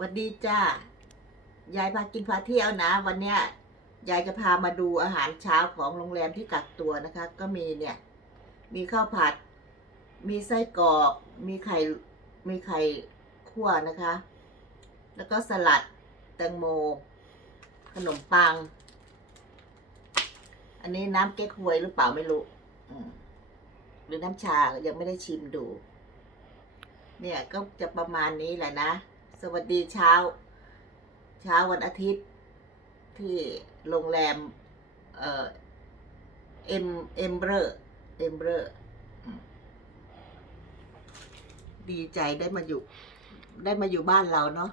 วัสดีจ้ายายพากินพาเที่ยวนะ วันเนี้ยยายจะพามาดูอาหารเช้าของโรงแรมที่กักตัวนะคะ ก็มีเนี่ย มีข้าวผัด มีไส้กรอก มีไข่ มีไข่คั่วนะคะ แล้วก็สลัด แตงโม ขนมปัง อันนี้น้ำเก๊กฮวยหรือเปล่าไม่รู้หรือน้ำชายังไม่ได้ชิมดู เนี่ยก็จะประมาณนี้แหละนะ สวัสดีเช้า เช้าวันอาทิตย์ ที่โรงแรม เอ่อเอ็มเอ็มเบอร์เอ็มเบอร์ดีใจได้มาอยู่ ได้มาอยู่บ้านเราเนาะ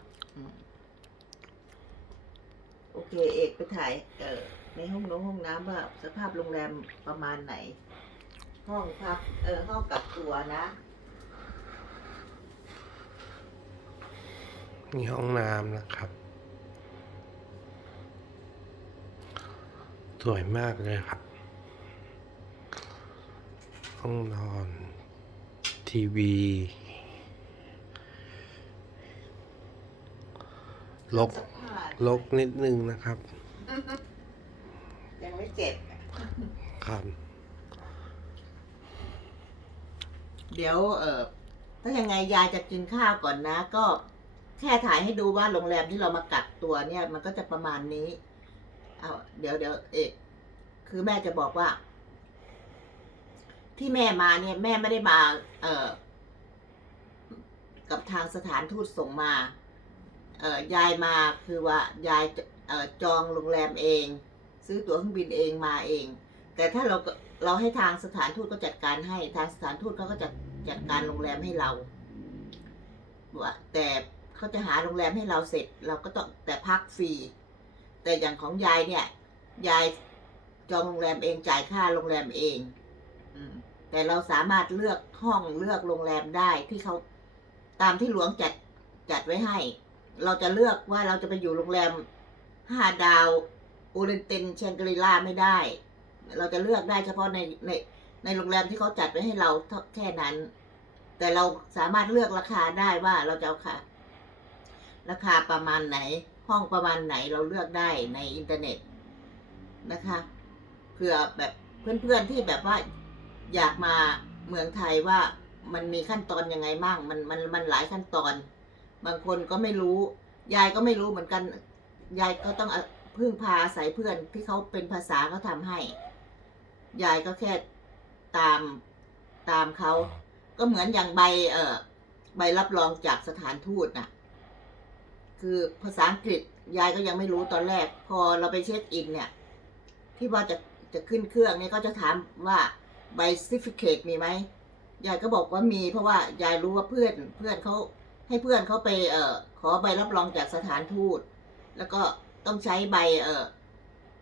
โอเค เอกไปถ่าย เออในห้องน้องห้องน้ำว่าสภาพโรงแรมประมาณไหน ห้องพักเออห้องกักตัวนะ มีห้องน้ำนะครับ สวยมากเลยครับ ห้องนอน ทีวีลกลกนิดนึงนะครับ ยังไม่เจ็บครับเดี๋ยวเออถ้ายังไงยายจะกินข้าวก่อนนะ ก็ แค่ถ่ายให้ดูว่าโรงแรมที่เรามากักตัวเนี่ย มันก็จะประมาณนี้ เอาเดี๋ยวเดี๋ยวเอกคือแม่จะบอกว่า ที่แม่มาเนี่ย แม่ไม่ได้มา เอ่อ กับทางสถานทูตส่งมา เอ่อยายมาคือว่ายายเอ่อจองโรงแรมเอง ซื้อตั๋วเครื่องบินเองมาเอง แต่ถ้าเราเราให้ทางสถานทูตก็จัดการให้ทางสถานทูตเขาก็จะจัดการโรงแรมให้เราว่าแต่ เขาจะหาโรงแรมให้เราเสร็จ เราก็ต้องแต่พักฟรี แต่อย่างของยายเนี่ยยายจองโรงแรมเองจ่ายค่าโรงแรมเอง อืมแต่เราสามารถเลือกห้องเลือกโรงแรมได้ที่เขาตามที่หลวงจัดจัดไว้ให้ เราจะเลือกว่าเราจะไปอยู่โรงแรมห้าดาวโอเรนเตนแชงกรีล่าไม่ได้ เราจะเลือกได้เฉพาะในในในโรงแรมที่เขาจัดไว้ให้เราเท่าแค่นั้น แต่เราสามารถเลือกราคาได้ว่าเราจะเอาค่ะ ราคาประมาณไหน ห้องประมาณไหนเราเลือกได้ในอินเทอร์เน็ตนะคะเผื่อแบบเพื่อนๆที่แบบว่าอยากมาเมืองไทยว่ามันมีขั้นตอนยังไงบ้างมันมันมันหลายขั้นตอน บางคนก็ไม่รู้ ยายก็ไม่รู้เหมือนกัน ยายก็ต้องพึ่งพาอายเพื่อนที่เขาเป็นภาษาเขาทำให้ ยายก็แค่ตามตามเขา ก็เหมือนอย่างใบเออใบรับรองจากสถานทูตน่ะ คือภาษาอังกฤษยายก็ยังไม่รู้ตอนแรก พอเราไปเช็คอินเนี่ย ที่ว่าจะจะขึ้นเครื่องเนี่ยก็จะถามว่าใบซิฟิเคตมีไหมยายก็บอกว่ามี เพราะว่ายายรู้ว่าเพื่อนเพื่อนเขาให้เพื่อนเขาไปเอ่อขอใบรับรองจากสถานทูต แล้วก็ต้องใช้ใบเอ่อ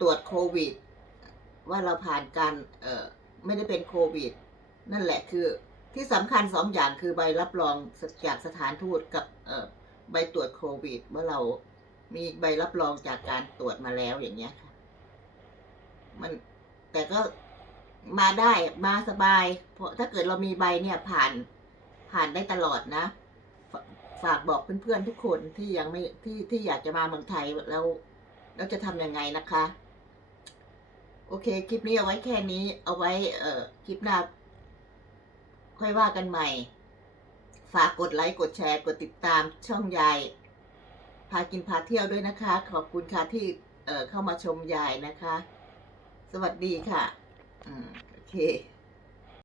ตรวจโควิด ว่าเราผ่านการเอ่อไม่ได้เป็นโควิด นั่นแหละคือที่สำคัญสองอย่างคือใบรับรองจากสถานทูตกับเอ่อ ใบตรวจโควิด ว่าเรามีใบรับรองจากการตรวจมาแล้วอย่างเงี้ยค่ะ มันแต่ก็มาได้มาสบาย เพราะถ้าเกิดเรามีใบเนี่ยผ่านผ่านได้ตลอดนะ ฝากบอกเพื่อนๆทุกคนที่ยังไม่ที่ที่อยากจะมาเมืองไทยแล้วแล้วจะทำยังไงนะคะ โอเค คลิปนี้เอาไว้แค่นี้ เอาไว้ เอ่อคลิปหน้าค่อยว่ากันใหม่ ฝากกดไลค์กดแชร์กดติดตามช่องยายพากินพาเที่ยวด้วยนะคะ ขอบคุณค่ะที่เเข้ามาชมยายนะคะ สวัสดีค่ะ อืม โอเค